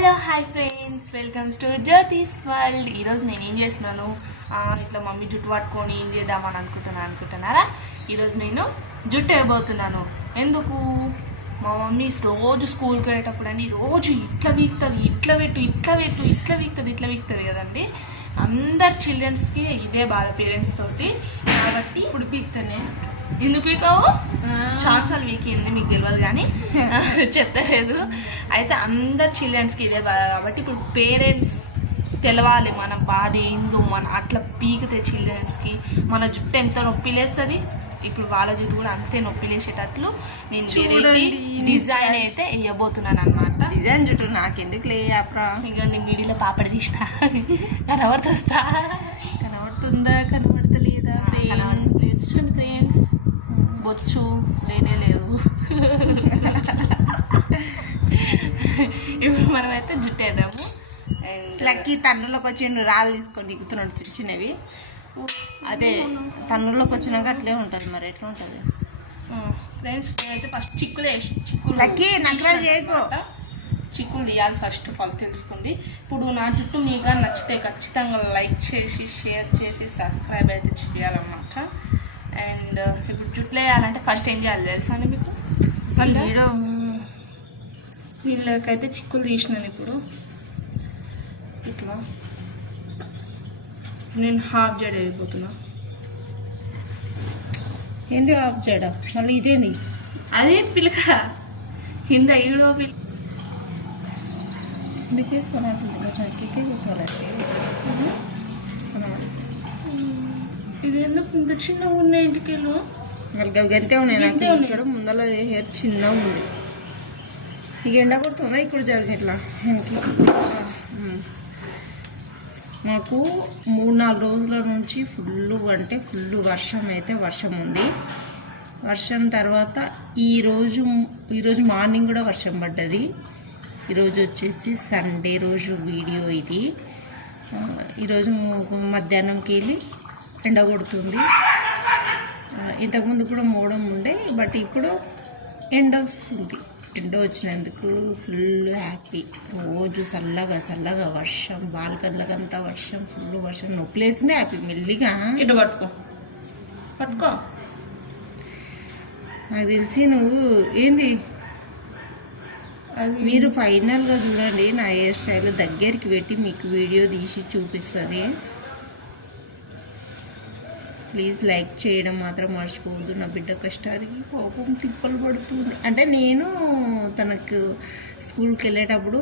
Hello hi friends. Welcomes to Jyothis world. ఈరోజు నేను ఏం చేస్తున్నాను? ఇట్లా మమ్మీ జుట్టు పట్టుకొని ఏం చేద్దామని అనుకుంటున్నాను అనుకుంటున్నారా? ఈరోజు నేను జుట్టు వేయబోతున్నాను. ఎందుకు? మా మమ్మీ రోజు స్కూల్కి వెళ్ళేటప్పుడు అని రోజు ఇట్లా వీక్తుంది ఇట్లా పెట్టు ఇట్లా పెట్టు ఇట్లా వీక్తుంది ఇట్లా వీక్తుంది కదండి. అందరు చిల్డ్రన్స్కి ఇదే బాధ పేరెంట్స్ తోటి. కాబట్టి ఇప్పుడు పీక్తానే ఎందుకు పీకావు ఛాన్సాలు వీకింది మీకు తెలియదు కానీ చెప్తలేదు అయితే అందరు చిల్డ్రన్స్కి ఇదే బాధ కాబట్టి ఇప్పుడు పేరెంట్స్ తెలవాలి మన బాధ ఏందో మన అట్లా పీకితే చిల్డ్రన్స్కి. మన జుట్టు ఎంత నొప్పి లేస్తుంది? ఇప్పుడు వాళ్ళ జుట్టు కూడా అంతే నొప్పి లేచేటట్లు నేను చూడండి. డిజైన్ అయితే వేయబోతున్నాను అనమాట డిజైన్ నాకెందుకు లే అప్రా ఇక నేను వీడియోలో పాపడి తీసిన. కనబడుతుందా? కనబడుతుందా? కనబడతలేదా బొచ్చు లేనే లేదు. ఇప్పుడు మనమైతే జుట్టు వేద్దాము. అండ్ లక్కీ తన్నులోకి వచ్చిండు రాళ్ళు తీసుకొని దిగుతున్నాడు చిన్న చిన్నవి. అదే తన్నులోకి వచ్చినాక అట్లే ఉంటుంది మరి ఎట్లా ఉంటుంది? ఫ్రెండ్స్ నేనైతే ఫస్ట్ చిక్కులు చిక్కులు లక్కీ, నకరాలు చేయకు. చిక్కులు తీయాలి ఫస్ట్ ఆఫ్ ఆల్ తెలుసుకోండి. ఇప్పుడు నా జుట్టు మీకు నచ్చితే ఖచ్చితంగా లైక్ చేసి షేర్ చేసి సబ్స్క్రైబ్ అయితే చేయాలన్నమాట. అండ్ ఇప్పుడు జుట్లు వేయాలంటే ఫస్ట్ ఏం చేయాలి తెలుసా అండి మీకు? వీళ్ళకైతే చిక్కులు తీసినాను ఇప్పుడు. ఇట్లా. నేను హాఫ్ జడ అయిపోతున్నా ఎందుకు ఆఫ్ చేయడం మళ్ళీ ఇదేంది? అదే పిలక. కింద ఈడో పిల్ల ఎందుకు ఎందుకు ఇంత చిన్నగా ఉన్నాయి ఇంటికెళ్ళు గవి గంతే ఉన్నాయి నాకు. ఇక్కడ ముందర హెయిర్ చిన్నగా ఉంది. ఇక ఎండ కొడుతున్నా ఇక్కడ జరిగి ఇట్లా. మాకు మూడు నాలుగు రోజుల నుంచి ఫుల్ అంటే ఫుల్ వర్షం అయితే వర్షం ఉంది. వర్షం తర్వాత ఈరోజు ఈరోజు మార్నింగ్ కూడా వర్షం పడ్డది. ఈరోజు వచ్చేసి సండే రోజు వీడియో ఇది. ఈరోజు మధ్యాహ్నంకి వెళ్ళి ఎండ కొడుతుంది ఇంతకుముందు కూడా మోడం ఉండే బట్ ఇప్పుడు ఎండ వస్తుంది. ఎండ వచ్చినందుకు ఫుల్ హ్యాపీ రోజు చల్లగా చల్లగా వర్షం బాల్కన్లకంతా వర్షం ఫుల్ వర్షం. నొప్పులేసింది హ్యాపీ మెల్లిగా. ఇటు పట్టుకో. పట్టుకో. నాకు తెలిసి నువ్వు ఏంది? మీరు ఫైనల్గా చూడండి నా హెయిర్ స్టైల్ దగ్గరికి పెట్టి మీకు వీడియో తీసి చూపిస్తుంది ప్లీజ్ లైక్ చేయడం మాత్రం మర్చిపోవద్దు. నా బిడ్డ కష్టానికి కోపం తిప్పలు పడుతుంది. అంటే నేను తనకు స్కూల్కి వెళ్ళేటప్పుడు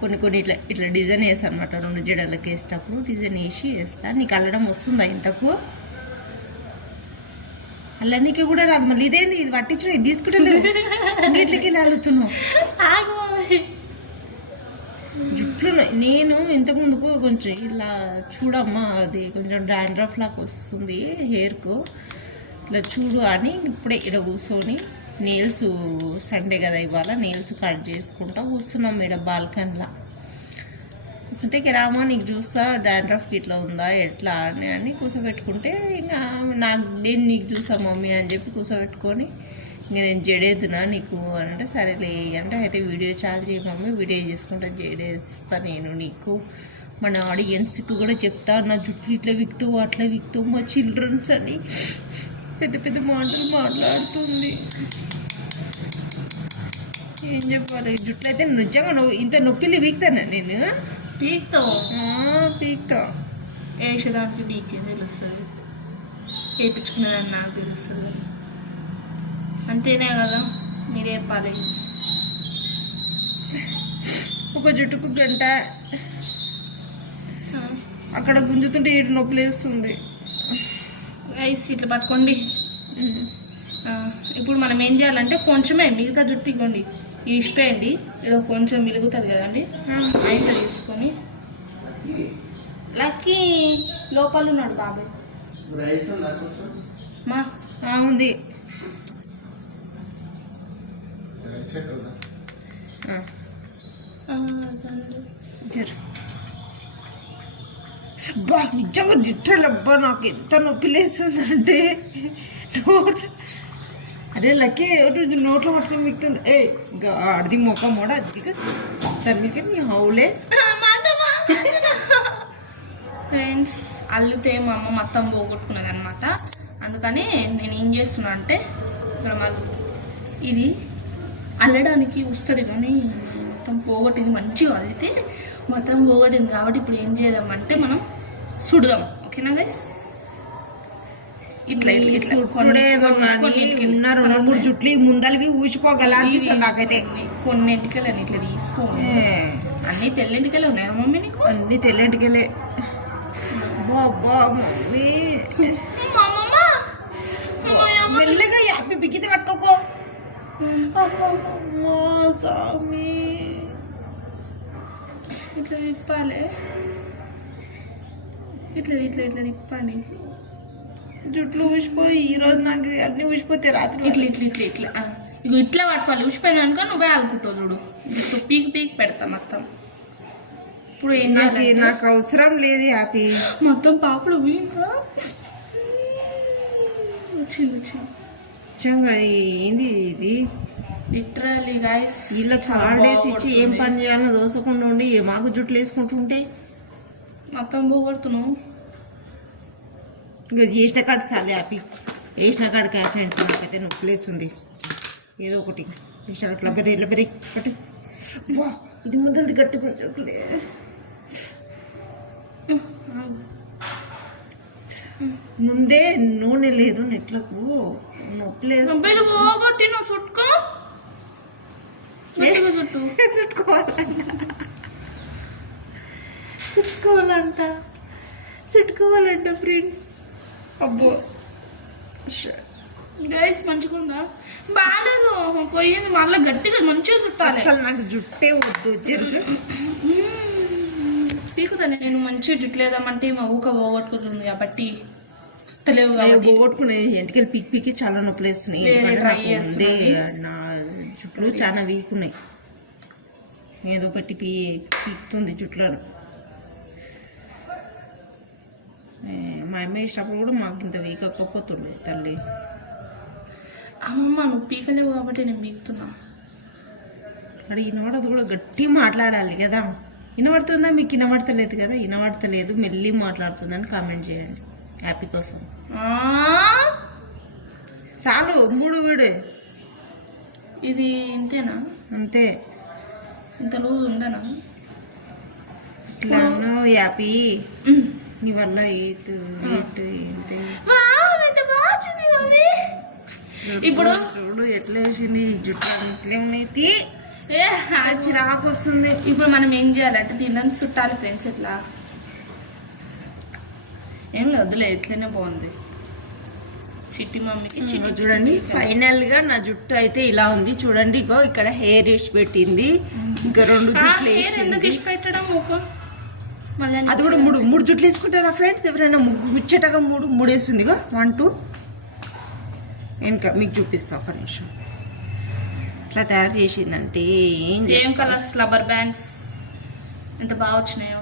కొన్ని కొన్ని ఇట్లా ఇట్లా డిజైన్ వేస్తాను అనమాట రెండు జడలకు వేసేటప్పుడు డిజైన్ వేసి వేస్తా. నీకు అల్లడం వస్తుందా ఇంతకు? అల్లనికి కూడా రాదు. మళ్ళీ ఇదేంది? ఇది పట్టించిన ఇది తీసుకుంటలేవు ఇంకెట్లకి ఇలా అల్లుతున్నావు. జుట్లు నేను ఇంతకు ముందుకు కొంచెం ఇలా చూడమ్మా అది కొంచెం డాండ్రఫ్ లాగా వస్తుంది హెయిర్కు. ఇట్లా చూడు అని ఇప్పుడే ఇక్కడ కూర్చొని నెయిల్స్ సండే కదా ఇవాళ నెయిల్స్ కట్ చేసుకుంటా కూర్చున్నాం ఇక్కడ బాల్కన్లా. కూర్చుంటే రామా నీకు చూస్తా డాండ్రఫ్ ఇట్లా ఉందా ఎట్లా అని అని కూర్చోబెట్టుకుంటే ఇంకా నాకు నేను నీకు చూసా మమ్మీ అని చెప్పి కూర్చోబెట్టుకొని ఇంక నేను జడేద్దునా నీకు అని అంటే సరేలే అంటే అయితే వీడియో చాలు చేయి మమ్మీ వీడియో చేసుకుంటా జడేస్తా నేను నీకు. మన ఆడియన్స్కి కూడా చెప్తా నా జుట్లు ఇట్లా విక్తావు అట్లా విక్తావు మా చిల్డ్రన్స్ అని పెద్ద పెద్ద మాటలు మాట్లాడుతుంది. ఏం చెప్పాలి? జుట్లు అయితే నిజంగా నువ్వు ఇంత నొప్పిలు వీక్తానా నేను? పీక్తావు ఆ, పీక్తా వేసేదానికి నీకేం తెలుస్తుంది? వేయించుకునేదాన్ని నాకు తెలుస్తుంది. అంతేనే కదా మీరే చెప్పాలి ఒక జుట్టుకు గంట అక్కడ గుంజుతుంటే ఏడు నొప్పి లేస్తుంది రైస్ ఇట్లా పట్టుకోండి. ఇప్పుడు మనం ఏం చేయాలంటే కొంచెమే మిగతా జుట్టు ఇవ్వండి ఇష్టేయండి ఏదో కొంచెం మిలుగుతుంది కదండి అయితే తీసుకొని. లక్కీ లోపల ఉన్నాడు బాబాయ్ మా. ఆ, ఉంది. అబ్బా నిజంగా జుట్టలు అబ్బా నాకు ఎంత నొప్పి లేస్తుందంటే నోరు అరే లక్కీ రోజు నోట్లో పట్టుకొని మిక్తుంది ఏ అడిది మొక్క మోడ అదిగా తరిమిక నీ హౌలే. ఫ్రెండ్స్ అల్లితే మా అమ్మ మొత్తం పోగొట్టుకున్నది అనమాట అందుకని నేను ఏం చేస్తున్నా అంటే ఇక్కడ మళ్ళీ ఇది. అల్లడానికి వస్తుంది కానీ మొత్తం పోగొట్టింది మంచిగా అల్లితే మొత్తం పోగొట్టింది కాబట్టి ఇప్పుడు ఏం చేద్దామంటే మనం సుడదాం. ఓకేనా గైస్ ఇట్లా ఇట్లా రెండు మూడు జుట్లు ముందలివి ఊసిపోగల నాకైతే కొన్ని ఎంటికలు ఇట్లా తీసుకోండి ఏ, అన్ని తెల్లెంటికలు ఉన్నాయా మమ్మీ నీకు? అన్ని తెల్లటికెళ్ళే బాబా మమ్మీ. మెల్లగా బిగితే పట్టుకోకో. అమ్మమ్మా, స్వామి. ఇట్లా తిప్పాలి. ఇట్లా ఇట్లా ఇట్లా తిప్పండి జుట్లు ఊసిపోయి ఈ రోజు నాకు అన్ని ఊసిపోతే రాత్రి ఇట్లా ఇట్లా ఇట్లా ఇట్లా. ఇగో ఇట్లా పట్టుకోవాలి. ఉసిపోయింది అనుకో నువ్వే ఆలుకుంటావు చూడు. ఇప్పుడు పీక్ పీక్ పెడతా మొత్తం. ఇప్పుడు ఏం నాకు చేయాలి నాకు అవసరం లేదు హ్యాపీ. మొత్తం పాపలు వచ్చింది వచ్చింది. నిజంగా ఏంది ఇది లిటరలీ గాయస్ వీళ్ళకి హాలిడేస్ ఇచ్చి ఏం పని చేయాలో దోసకుండా ఉండి మాకు జుట్లు వేసుకుంటుంటే మొత్తం పోగొడుతున్నావు ఇంకా చేసిన కాడ చాలు హ్యాపీ వేసిన కాడికి ఫ్రెండ్స్ నాకైతే నొప్పి లేస్తుంది ఏదో ఒకటి. అట్లా బెర్రీ ఇట్లా వా ఇది ముందరిది గట్టి జుట్లే ముందే నూనె లేదు నెట్లకు. పోగొట్టి నువ్వు చుట్టుకో. చుట్టూ. చుట్టుకోవాలంట. చుట్టుకోవాలంట. చుట్టుకోవాలంట ఫ్రెండ్స్. అబ్బో. గైస్ మంచిగుందా? బాగాలేదు. పోయింది. మళ్ళీ గట్టిగా మంచిగా చుట్టాలి. అసలు నాకు జుట్టే వద్దు. జరుగు. పీకుతాను. నేను మంచిగా జుట్టు లేదామంటే మా ఊక పోగొట్టుకుంటుంది కాబట్టి. వస్తలేవు కాబట్టి. పోగొట్టుకునే ఎంటికెళ్ళి పీకి పీకి చాలా నొప్పులు వేస్తున్నాయి. ఎందుకంటే? నా జుట్లు చాలా వీక్ ఉన్నాయి. ఏదో పెట్టి పీ పీకుతుంది జుట్లను. ఏ, మా అమ్మ వేసినప్పుడు కూడా మాకు ఇంత వీక్ అక్కపోతుండే తల్లి. అమ్మమ్మ నువ్వు పీకలేవు కాబట్టి నేను పీకుతున్నా. మరి వినబడదు కూడా గట్టి మాట్లాడాలి కదా. వినబడుతుందా మీకు వినబడతలేదు కదా? వినబడతలేదు మెల్లి మాట్లాడుతుందని కామెంట్ చేయండి. హ్యాపీ కోసం. చాలు మూడు వీడు. ఇది ఇంతేనా? అంతే. ఇంత లూజ్ ఉండనా? ఇట్లా హ్యాపీ. నీ వల్ల వచ్చింది మమ్మీ. ఇప్పుడు చూడు ఎట్లా వేసింది జుట్టు ఇట్లే ఉన్నాయి చిరాకు వస్తుంది ఇప్పుడు మనం ఏం చేయాలంటే దీన్ని చుట్టాలి ఫ్రెండ్స్ ఇట్లా ఏం వద్దులే ఇట్లనే బాగుంది. చిట్టి మమ్మీకి చూడండి ఫైనల్గా నా జుట్టు అయితే ఇలా ఉంది. చూడండి ఇగో ఇక్కడ హెయిర్ వేసి పెట్టింది. ఇంకా రెండు జుట్లు వేసింది. పెట్టడం అది కూడా మూడు మూడు జుట్లు వేసుకుంటారా ఫ్రెండ్స్? ఎవరైనా ముచ్చటగా మూడు మూడు వేస్తుంది ఇగో వన్ టూ. వెనక మీకు చూపిస్తా ఒక నిమిషం. ఇట్లా తయారు చేసిందంటే ఏం? కలర్స్ రబ్బర్ బ్యాండ్స్ ఎంత బాగా వచ్చినాయో.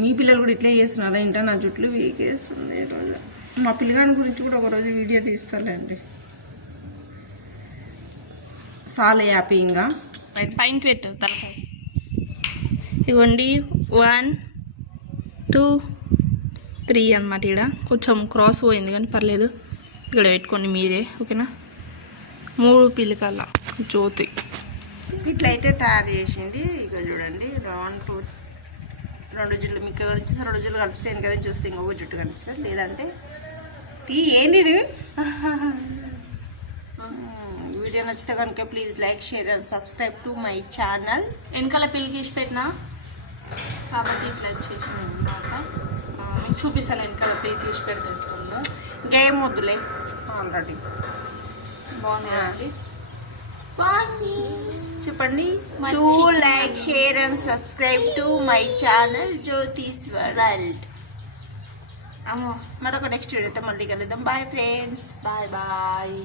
మీ పిల్లలు కూడా ఇట్లే చేస్తున్నారా? ఇంట నా జుట్లు వీకేస్తుంది ఈరోజు మా పిల్లగాని గురించి కూడా ఒకరోజు వీడియో తీస్తానండి చాలా హ్యాపీగా పైనకి పెట్టు తలకాయ. ఇగోండి వన్ టూ త్రీ అనమాట ఇక్కడ కొంచెం క్రాస్ పోయింది కానీ పర్లేదు. ఇక్కడ పెట్టుకోండి మీరే ఓకేనా? మూడు పిల్లకల్లా జ్యోతి. ఇట్లయితే తయారు చేసింది ఇక చూడండి వన్ టూ రెండు జుట్లు మిక్క కనిపిస్తే రెండు జుట్లు కనిపిస్తే వెనక నుంచి చూస్తే ఇంకొక జుట్టు కనిపిస్తుంది లేదంటే తీ ఏంది ఇది? వీడియో నచ్చితే కనుక please like share and subscribe to my channel వెనకాల పిల్లికి పెట్టినా? కాబట్టి ఇట్లా చేసిన అనమాట మీకు చూపిస్తాను వెనకాల పిల్లి తీసి పెడితే ఎట్లుందో. ఇంకేం వద్దులే. ఆల్రెడీ బాగుంది చెప్పండి. To like share and subscribe to my channel Jyothishwar world అమ్మో మరొక నెక్స్ట్ వీడియోతో మళ్ళీ కలుద్దాం. Bye friends bye bye